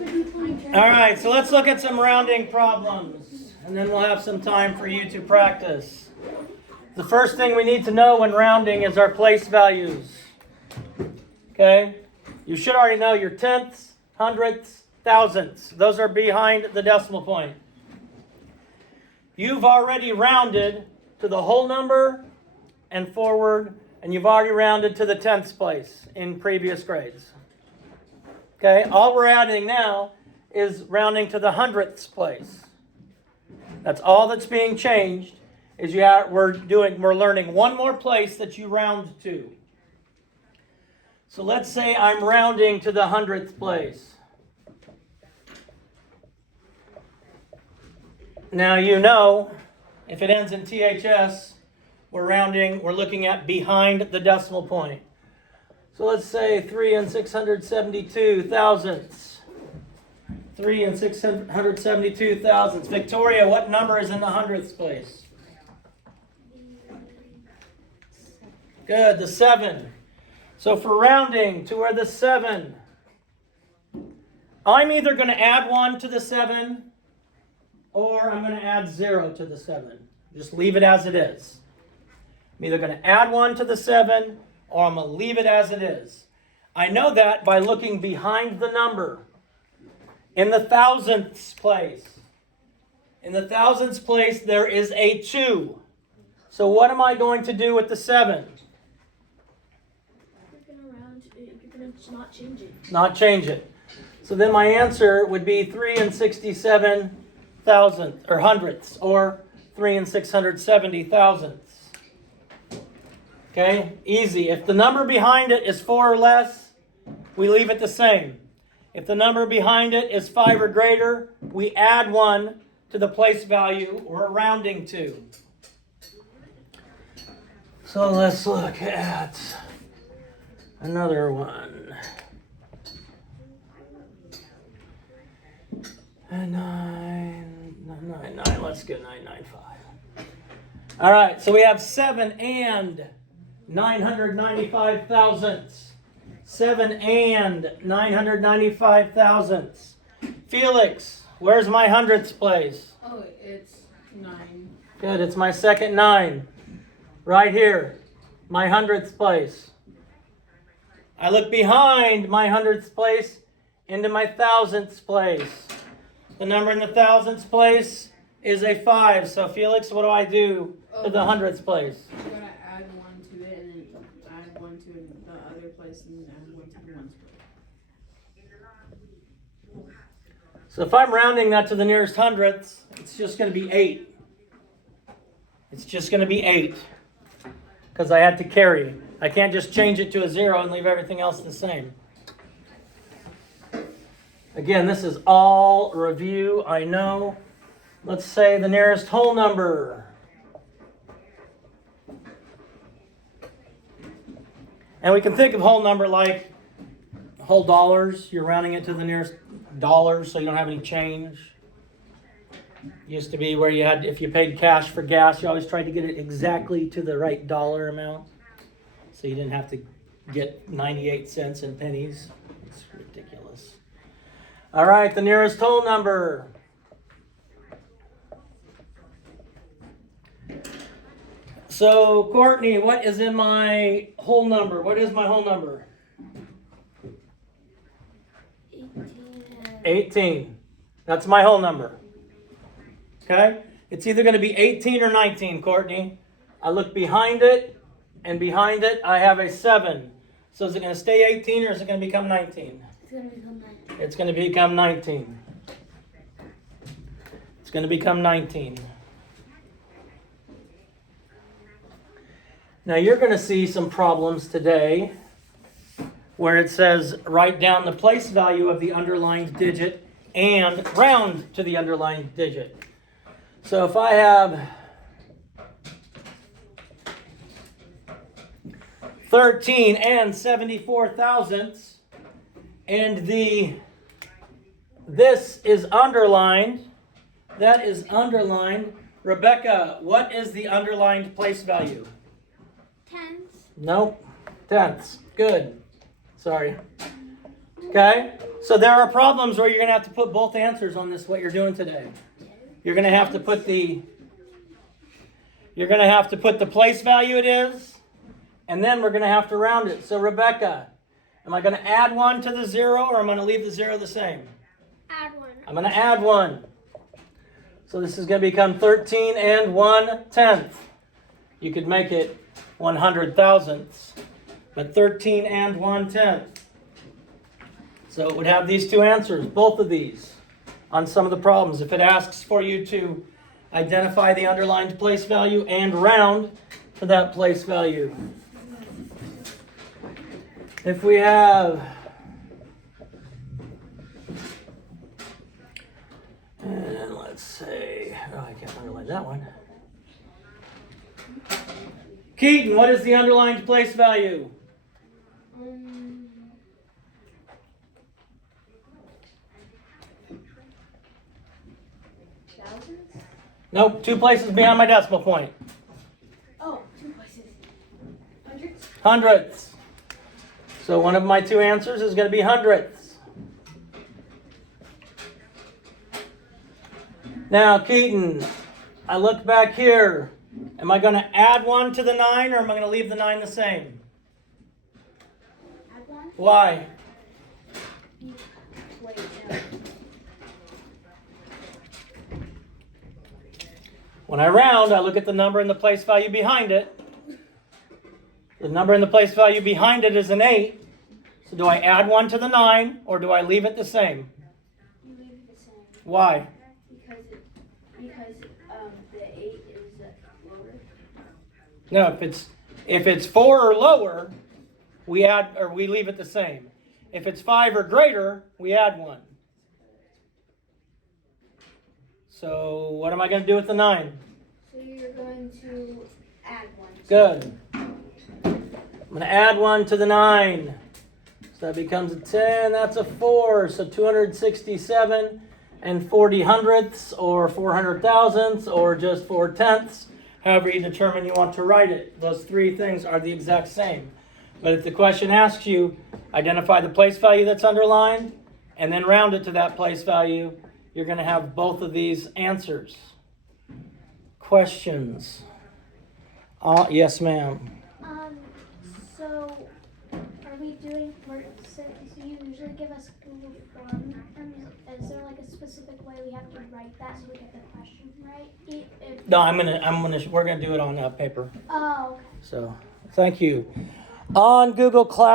All right, so let's look at some rounding problems, and then we'll have some time for you to practice. The first thing we need to know when rounding is our place values. Okay? You should already know your tenths, hundredths, thousandths. Those are behind the decimal point. You've already rounded to the whole number and forward, and you've already rounded to the tenths place in previous grades. Okay? All we're adding now is rounding to the hundredths place. That's all that's being changed. We're learning one more place that you round to. So let's say I'm rounding to the hundredth place. Now you know, if it ends in THS, we're looking at behind the decimal point. So let's say 3 and 672 thousandths. 3 and 672 thousandths. Victoria, what number is in the hundredths place? Good, the 7. So for rounding to where the 7, I'm either going to add 1 to the 7 or I'm going to add 0 to the 7. Just leave it as it is. I'm either going to add 1 to the 7 or I'm going to leave it as it is. I know that by looking behind the number. In the thousandths place. In the thousandths place, there is a 2. So what am I going to do with the 7? Not change it. Not change it. So then my answer would be 3 and 67 thousandths, or hundredths, or 3 and 670 thousandths. Okay, easy. If the number behind it is 4 or less, we leave it the same. If the number behind it is 5 or greater, we add 1 to the place value we're rounding to. So let's look at another one. 999. Let's get 995. All right, so we have 7 and 995 thousandths. 7 and 995 thousandths. Felix, where's my hundredths place? Oh, it's 9. Good, it's my second 9. Right here, my hundredths place. I look behind my hundredths place into my thousandths place. The number in the thousandths place is a 5. So Felix, what do I do to the hundredths place? You're going to add 1 to it and then add 1 to the other place and then add 1 to the ones. So if I'm rounding that to the nearest hundredths, it's just going to be 8. It's just going to be 8 because I had to carry. I can't just change it to a 0 and leave everything else the same. Again, this is all review, I know. Let's say the nearest whole number. And we can think of whole number like whole dollars. You're rounding it to the nearest dollars so you don't have any change. Used to be where you had, if you paid cash for gas, you always tried to get it exactly to the right dollar amount. So you didn't have to get 98 cents in pennies. It's ridiculous. All right, the nearest whole number. So, Courtney, what is in my whole number? What is my whole number? 18. That's my whole number. Okay? It's either going to be 18 or 19, Courtney. I look behind it, and behind it I have a 7. So is it going to stay 18 or is it going to become 19? It's going to become 19. It's going to become 19. Now you're going to see some problems today where it says write down the place value of the underlined digit and round to the underlined digit. So if I have 13 and 74 thousandths and this is underlined, that is underlined. Rebecca, what is the underlined place value? Tenths. Nope. Tenths. Good. Sorry. Okay. So there are problems where you're going to have to put both answers on this, what you're doing today. You're going to have to put the place value it is, and then we're going to have to round it. So Rebecca, am I going to add 1 to the 0, or am I going to leave the 0 the same? Add 1. I'm going to add 1. So this is going to become 13 and 1/10. You could make it 100 thousandths, but 13 and 1/10. So it would have these two answers, both of these, on some of the problems. If it asks for you to identify the underlined place value and round to that place value. If we have, and let's say, oh, I can't underline that one. Keaton, what is the underlined place value? Thousands? Nope, 2 places behind my decimal point. Oh, 2 places. Hundreds? Hundredths. So one of my 2 answers is going to be hundredths. Now, Keaton, I look back here. Am I going to add 1 to the 9, or am I going to leave the 9 the same? Add 1? Why? Wait, no. When I round, I look at the number and the place value behind it. The number and the place value behind it is an 8. So do I add 1 to the 9, or do I leave it the same? You leave it the same. Why? Because the 8 is lower. No, if it's 4 or lower, we add, or we leave it the same. If it's 5 or greater, we add 1. So what am I going to do with the 9? So you're going to add 1. Good. I'm going to add 1 to the 9. So that becomes a 10. That's a 4. So 267 and 40 hundredths, or 400 thousandths, or just 4 tenths. However you determine you want to write it. Those 3 things are the exact same. But if the question asks you, identify the place value that's underlined, and then round it to that place value, you're going to have both of these answers. Questions? Yes, ma'am. So are we doing, so you usually give us Google Forms, is there like a specific way we have to write that so we get the question right? No, we're gonna do it on paper. Oh, okay. So, thank you. On Google Cloud.